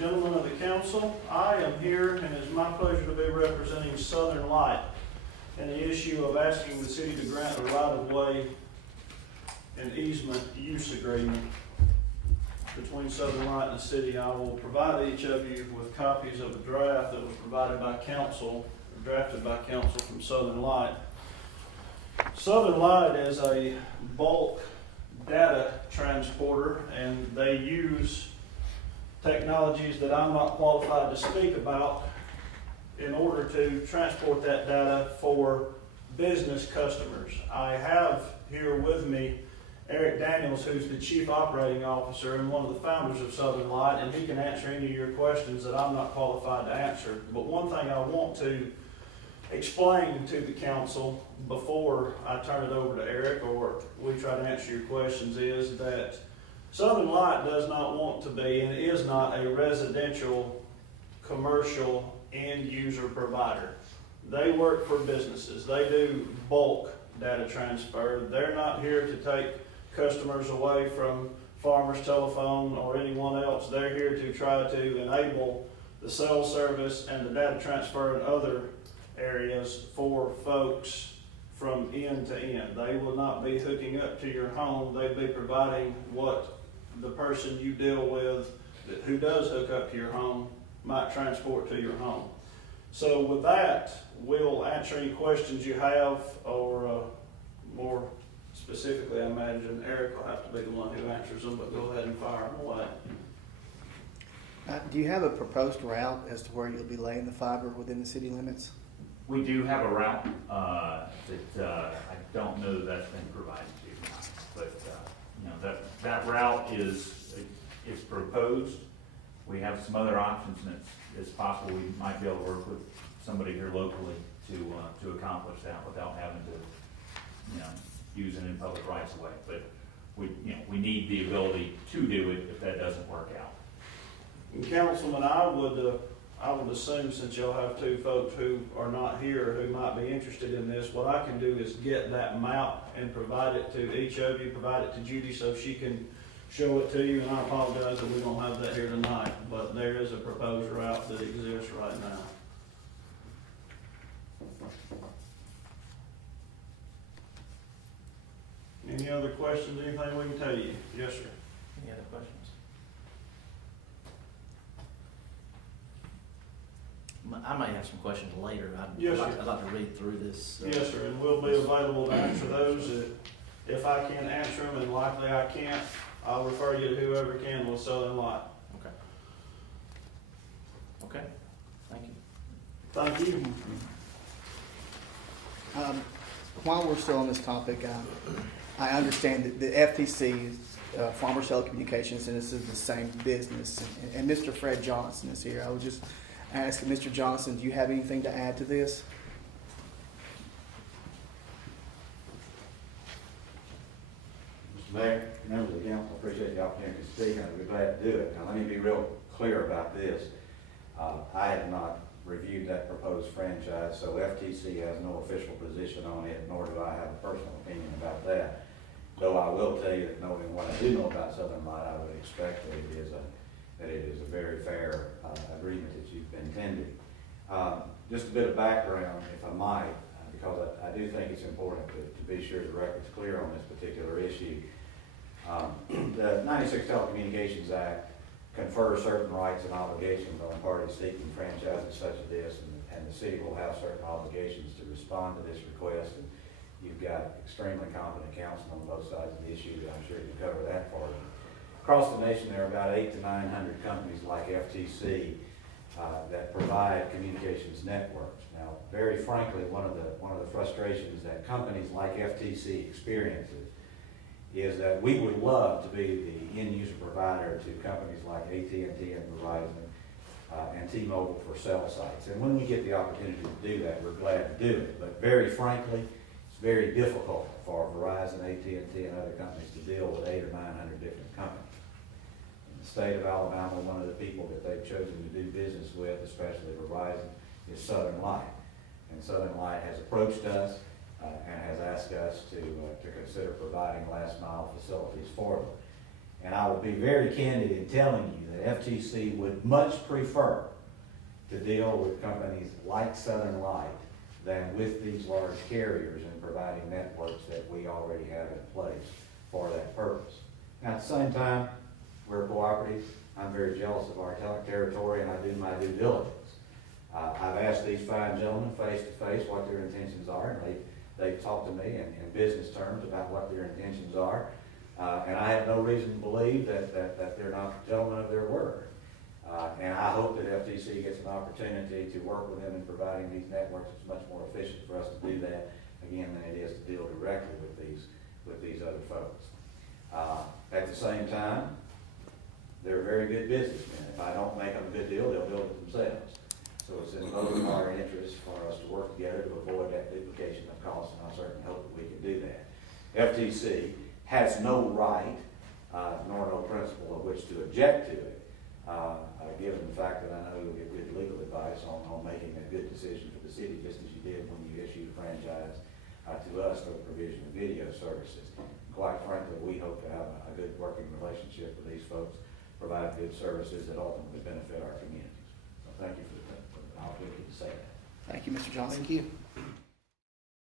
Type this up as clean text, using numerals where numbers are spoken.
Gentlemen of the council, I am here and it's my pleasure to be representing Southern Light in the issue of asking the city to grant a right-of-way and easement use agreement between Southern Light and the city. I will provide each of you with copies of a draft that was provided by council, drafted by council from Southern Light. Southern Light is a bulk data transporter, and they use technologies that I'm not qualified to speak about in order to transport that data for business customers. I have here with me Eric Daniels, who's the Chief Operating Officer and one of the founders of Southern Light, and he can answer any of your questions that I'm not qualified to answer. But one thing I want to explain to the council before I turn it over to Eric or we try to answer your questions is that Southern Light does not want to be and is not a residential, commercial, end user provider. They work for businesses. They do bulk data transfer. They're not here to take customers away from Farmers Telephone or anyone else. They're here to try to enable the cell service and the data transfer in other areas for folks from end to end. They will not be hooking up to your home. They'll be providing what the person you deal with who does hook up to your home might transport to your home. So with that, we'll answer any questions you have, or more specifically, I imagine Eric will have to be the one who answers them, but go ahead and fire them away. Do you have a proposed route as to where you'll be laying the fiber within the city limits? We do have a route that I don't know that that's been provided to you, but that route is proposed. We have some other options, and it's possible we might be able to work with somebody here locally to accomplish that without having to use it in public rights of way. But we need the ability to do it if that doesn't work out. And Councilman, I would assume, since y'all have two folks who are not here who might be interested in this, what I can do is get that map and provide it to each of you, provide it to Judy so she can show it to you. And I apologize that we don't have that here tonight, but there is a proposed route that exists right now. Any other questions, anything we can tell you? Yes, sir. Any other questions? I might have some questions later. Yes, I'd sir. like to read through this. Yes, sir, and we'll be available to answer those. If I can't answer them, and likely I can't, I'll refer you to whoever can with Southern Light. Okay. Okay, thank you. Thank you. While we're still on this topic, I understand that the FTC, Farmers Telecommunications, and this is the same business, and Mr. Fred Johnson is here. I would just ask Mr. Johnson, do you have anything to add to this? Mr. Mayor, members of the council, I appreciate the opportunity to speak, and I'd be glad to do it. Now, let me be real clear about this. I have not reviewed that proposed franchise, so FTC has no official position on it, nor do I have a personal opinion about that. Though I will tell you that knowing what I do know about Southern Light, I would expect that it is a very fair agreement that you've been tending. Just a bit of background, if I might, because I do think it's important to be sure the record's clear on this particular issue. The 96 Telecommunications Act confers certain rights and obligations on parties seeking franchises such as this, and the city will have certain obligations to respond to this request. And you've got extremely competent counsel on both sides of the issue, and I'm sure you can cover that for you. Across the nation, there are about 800 to 900 companies like FTC that provide communications networks. Now, very frankly, one of the frustrations that companies like FTC experiences is that we would love to be the end user provider to companies like AT&T and Verizon and T-Mobile for cell sites. And when we get the opportunity to do that, we're glad to do it. But very frankly, it's very difficult for Verizon, AT&T, and other companies to deal with 800 or 900 different companies. In the state of Alabama, one of the people that they've chosen to do business with, especially Verizon, is Southern Light. And Southern Light has approached us and has asked us to consider providing last mile facilities for them. And I will be very candid in telling you that FTC would much prefer to deal with companies like Southern Light than with these large carriers in providing networks that we already have in place for that purpose. Now, at the same time, we're cooperative. I'm very jealous of our territory, and I do my due diligence. I've asked these fine gentlemen face to face what their intentions are, and they've talked to me in business terms about what their intentions are. And I have no reason to believe that they're not gentlemen of their word. And I hope that FTC gets an opportunity to work with them in providing these networks. It's much more efficient for us to do that, again, than it is to deal directly with these other folks. At the same time, they're very good businessmen. If I don't make them a good deal, they'll build it themselves. So it's in both of our interests for us to work together to avoid that duplication of costs, and I certainly hope that we can do that. FTC has no right, nor no principle of which to object to it, given the fact that I know you'll get good legal advice on making a good decision for the city, just as you did when you issued a franchise to us for the provision of video services. Quite frankly, we hope to have a good working relationship with these folks, provide good services that ultimately benefit our communities. So thank you for the opportunity to say that. Thank you, Mr. Johnson. Thank you.